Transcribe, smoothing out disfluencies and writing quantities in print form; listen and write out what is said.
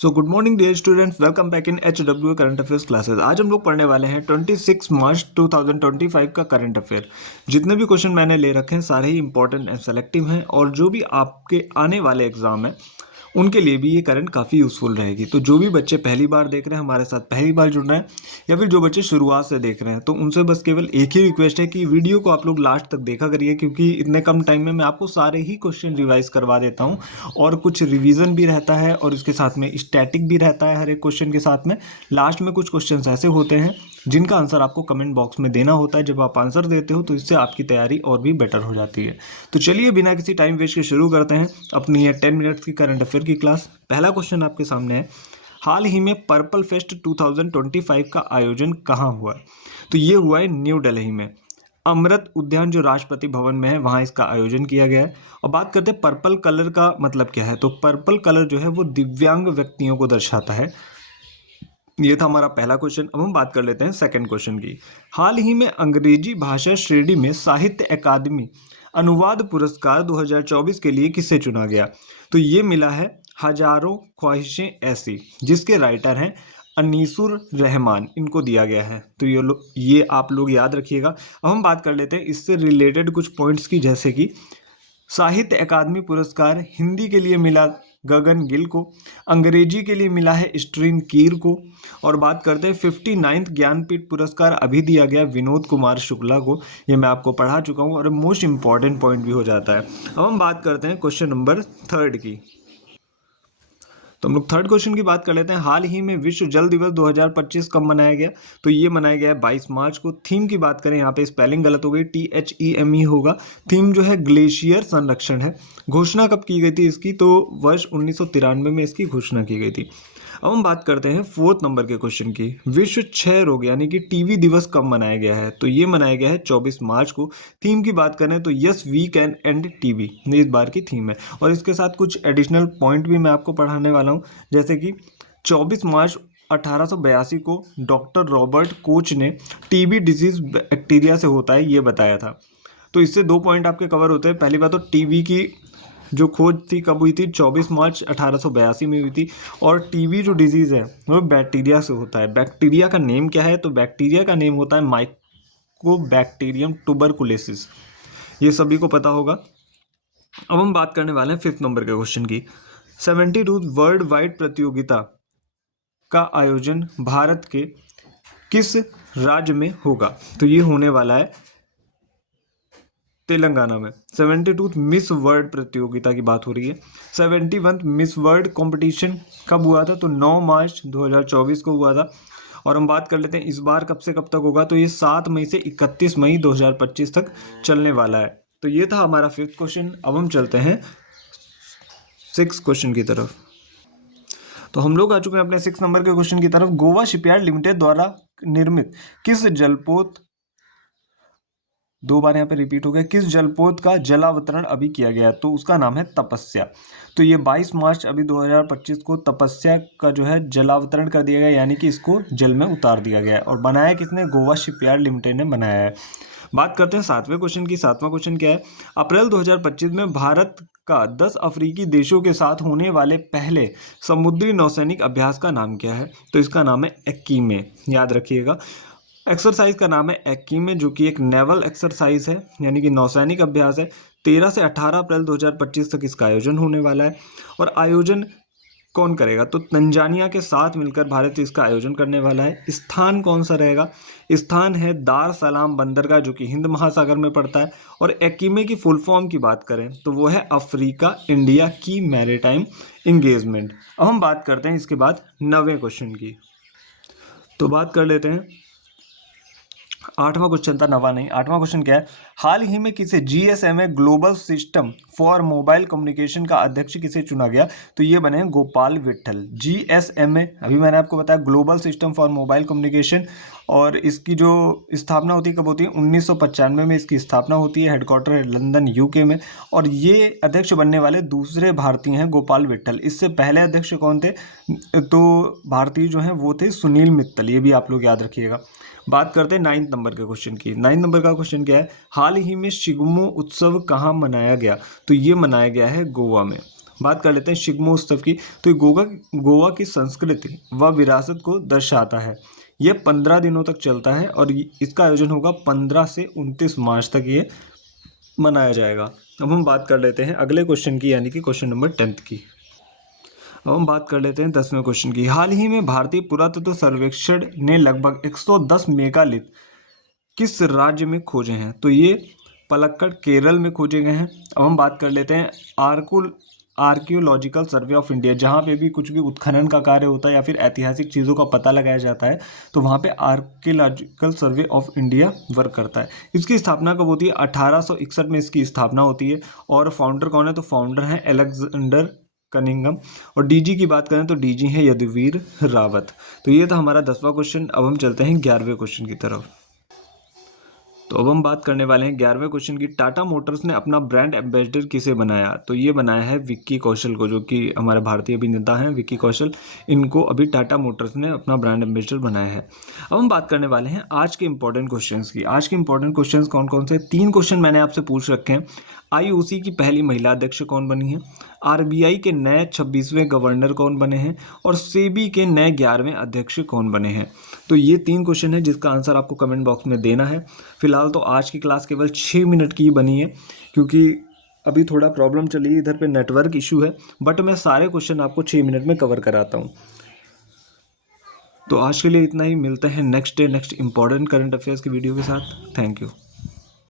So good morning dear students, welcome back in HW current affairs classes. आज हम लोग पढ़ने वाले हैं 26 मार्च 2025 का करंट अफेयर। जितने भी क्वेश्चन मैंने ले रखे हैं सारे ही इंपॉर्टेंट एंड सेलेक्टिव हैं, और जो भी आपके आने वाले एग्जाम हैं उनके लिए भी ये करंट काफ़ी यूज़फुल रहेगी। तो जो भी बच्चे पहली बार देख रहे हैं, हमारे साथ पहली बार जुड़ रहे हैं, या फिर जो बच्चे शुरुआत से देख रहे हैं, तो उनसे बस केवल एक ही रिक्वेस्ट है कि वीडियो को आप लोग लास्ट तक देखा करिए, क्योंकि इतने कम टाइम में मैं आपको सारे ही क्वेश्चन रिवाइज करवा देता हूँ और कुछ रिवीजन भी रहता है और इसके साथ में स्टैटिक भी रहता है। हर एक क्वेश्चन के साथ में लास्ट में कुछ क्वेश्चन ऐसे होते हैं जिनका आंसर आपको कमेंट बॉक्स में देना होता है। जब आप आंसर देते हो तो इससे आपकी तैयारी और भी बेटर हो जाती है। तो चलिए बिना किसी टाइम वेस्ट के शुरू करते हैं अपनी ये 10 मिनट्स की करंट अफेयर की क्लास। पहला क्वेश्चन आपके सामने है, हाल ही में पर्पल फेस्ट 2025 का आयोजन कहाँ हुआ? तो ये हुआ है न्यू दिल्ली में, अमृत उद्यान जो राष्ट्रपति भवन में है वहाँ इसका आयोजन किया गया है। और बात करते हैं पर्पल कलर का मतलब क्या है, तो पर्पल कलर जो है वो दिव्यांग व्यक्तियों को दर्शाता है। ये था हमारा पहला क्वेश्चन। अब हम बात कर लेते हैं सेकंड क्वेश्चन की। हाल ही में अंग्रेजी भाषा श्रेणी में साहित्य अकादमी अनुवाद पुरस्कार 2024 के लिए किसे चुना गया? तो ये मिला है हजारों ख्वाहिशें ऐसी, जिसके राइटर हैं अनीसुर रहमान, इनको दिया गया है। तो ये आप लोग याद रखिएगा। अब हम बात कर लेते हैं इससे रिलेटेड कुछ पॉइंट्स की, जैसे कि साहित्य अकादमी पुरस्कार हिंदी के लिए मिला गगन गिल को, अंग्रेजी के लिए मिला है स्ट्रीन कीर को, और बात करते हैं 59th ज्ञानपीठ पुरस्कार अभी दिया गया विनोद कुमार शुक्ला को। ये मैं आपको पढ़ा चुका हूँ और मोस्ट इंपॉर्टेंट पॉइंट भी हो जाता है। अब हम बात करते हैं क्वेश्चन नंबर थर्ड की। तो हम लोग थर्ड क्वेश्चन की बात कर लेते हैं, हाल ही में विश्व जल दिवस 2025 कब मनाया गया? तो ये मनाया गया है 22 मार्च को। थीम की बात करें, यहाँ पे स्पेलिंग गलत हो गई, THEME होगा। थीम जो है ग्लेशियर संरक्षण है। घोषणा कब की गई थी इसकी? तो वर्ष 1993 में इसकी घोषणा की गई थी। अब हम बात करते हैं फोर्थ नंबर के क्वेश्चन की, विश्व क्षय रोग यानी कि टीबी दिवस कब मनाया गया है? तो ये मनाया गया है 24 मार्च को। थीम की बात करें तो yes we can end TB, ये इस बार की थीम है। और इसके साथ कुछ एडिशनल पॉइंट भी मैं आपको पढ़ाने वाला हूँ, जैसे कि 24 मार्च 1882 को डॉक्टर रॉबर्ट कोच ने टीबी डिजीज बैक्टीरिया से होता है ये बताया था। तो इससे दो पॉइंट आपके कवर होते हैं। पहली बात तो टीबी की जो खोज थी कब हुई थी? 24 मार्च 1882 में हुई थी। और टीबी जो डिजीज़ है वो बैक्टीरिया से होता है। बैक्टीरिया का नेम क्या है? तो बैक्टीरिया का नेम होता है माइकोबैक्टीरियम ट्यूबरकुलोसिस, ये सभी को पता होगा। अब हम बात करने वाले हैं फिफ्थ नंबर के क्वेश्चन की। 72 वर्ल्ड वाइड प्रतियोगिता का आयोजन भारत के किस राज्य में होगा? तो ये होने वाला है तेलंगाना में। 72 मिस वर्ल्ड प्रतियोगिता की बात हो रही है। 71 मिस वर्ल्ड कंपटीशन कब हुआ था? तो 9 मार्च 2024 को हुआ था। और हम बात कर लेते हैं इस बार कब से कब तक होगा, तो ये 7 मई से 31 मई 2025 तक चलने वाला है। तो ये था हमारा फिफ्थ क्वेश्चन। अब हम चलते हैं सिक्स क्वेश्चन की तरफ। तो हम लोग आ चुके हैं अपने 6 नंबर के क्वेश्चन की तरफ। गोवा शिपयार्ड लिमिटेड द्वारा निर्मित किस जलपोत, दो बार यहाँ पे रिपीट हो गया, किस जलपोत का जलावतरण अभी किया गया? तो उसका नाम है तपस्या। तो ये 22 मार्च अभी 2025 को तपस्या का जो है जलावतरण कर दिया गया, यानी कि इसको जल में उतार दिया गया है। और बनाया किसने? गोवा शिपयार्ड लिमिटेड ने बनाया है। बात करते हैं सातवें क्वेश्चन की। सातवां क्वेश्चन क्या है? अप्रैल 2025 में भारत का 10 अफ्रीकी देशों के साथ होने वाले पहले समुद्री नौसैनिक अभ्यास का नाम क्या है? तो इसका नाम है एक्कीमे, याद रखिएगा। एक्सरसाइज का नाम है एक्कीमे, जो कि एक नेवल एक्सरसाइज है, यानी कि नौसैनिक अभ्यास है। 13 से 18 अप्रैल 2025 तक इसका आयोजन होने वाला है। और आयोजन कौन करेगा? तो तंजानिया के साथ मिलकर भारत इसका आयोजन करने वाला है। स्थान कौन सा रहेगा? स्थान है दार सलाम बंदरगाह, जो कि हिंद महासागर में पड़ता है। और एक्कीमे की फुल फॉर्म की बात करें तो वो है अफ्रीका इंडिया की मैरीटाइम इंगेजमेंट। अब हम बात करते हैं इसके बाद 9वें क्वेश्चन की। तो बात कर लेते हैं, आठवां क्वेश्चन था, नवा नहीं। आठवां क्वेश्चन क्या है? हाल ही में किसे GSMA global system for mobile communication का अध्यक्ष किसे चुना गया? तो ये बने गोपाल विट्ठल। GSMA अभी मैंने आपको बताया global system for mobile communication, और इसकी जो स्थापना होती है कब होती है? 1995 में इसकी स्थापना होती है। हेडक्वार्टर है लंदन UK में। और ये अध्यक्ष बनने वाले दूसरे भारतीय हैं गोपाल विट्ठल। इससे पहले अध्यक्ष कौन थे? तो भारतीय जो हैं वो थे सुनील मित्तल, ये भी आप लोग याद रखिएगा। बात करते हैं 9th नंबर के क्वेश्चन की। 9th नंबर का क्वेश्चन क्या है? हाल ही में शिगमो उत्सव कहाँ मनाया गया? तो ये मनाया गया है गोवा में। बात कर लेते हैं शिग्मोत्सव की। तो ये गोवा की संस्कृति व विरासत को दर्शाता है। ये 15 दिनों तक चलता है और इसका आयोजन होगा 15 से 29 मार्च तक ये मनाया जाएगा। अब हम बात कर लेते हैं अगले क्वेश्चन की, यानी कि क्वेश्चन नंबर 10th की। अब हम बात कर लेते हैं 10वें क्वेश्चन की। हाल ही में भारतीय पुरातत्व सर्वेक्षण ने लगभग 110 मेगालिथ किस राज्य में खोजे हैं? तो ये पलक्कड़ केरल में खोजे गए हैं। अब हम बात कर लेते हैं आर्कियोलॉजिकल सर्वे ऑफ इंडिया, जहाँ पे भी कुछ भी उत्खनन का कार्य होता है या फिर ऐतिहासिक चीज़ों का पता लगाया जाता है, तो वहाँ पे archaeological survey of India work करता है। इसकी स्थापना कब होती है? 1861 में इसकी स्थापना होती है। और फाउंडर कौन है? तो फाउंडर है अलेक्जेंडर कनिंगम। और डीजी की बात करें तो डीजी है यदुवीर रावत। तो ये था हमारा 10वां क्वेश्चन। अब हम चलते हैं 11वें क्वेश्चन की तरफ। तो अब हम बात करने वाले हैं 11वें क्वेश्चन की। टाटा मोटर्स ने अपना ब्रांड एम्बेसडर किसे बनाया? तो ये बनाया है विक्की कौशल को, जो कि हमारे भारतीय अभिनेता हैं विक्की कौशल। इनको अभी टाटा मोटर्स ने अपना ब्रांड एम्बेसडर बनाया है। अब हम बात करने वाले हैं आज के इंपॉर्टेंट क्वेश्चंस की। आज के इंपॉर्टेंट क्वेश्चंस कौन कौन से? 3 क्वेश्चन मैंने आपसे पूछ रखे हैं। आईओसी की पहली महिला अध्यक्ष कौन बनी है? आरबीआई के नए 26वें गवर्नर कौन बने हैं? और सेबी के नए 11वें अध्यक्ष कौन बने हैं? तो ये 3 क्वेश्चन है जिसका आंसर आपको कमेंट बॉक्स में देना है। फिलहाल तो आज की क्लास केवल 6 मिनट की बनी है, क्योंकि अभी थोड़ा प्रॉब्लम चली, इधर पे नेटवर्क इशू है, बट मैं सारे क्वेश्चन आपको 6 मिनट में कवर कराता हूँ। तो आज के लिए इतना ही। मिलते हैं next day next important current affairs की वीडियो के साथ। Thank you.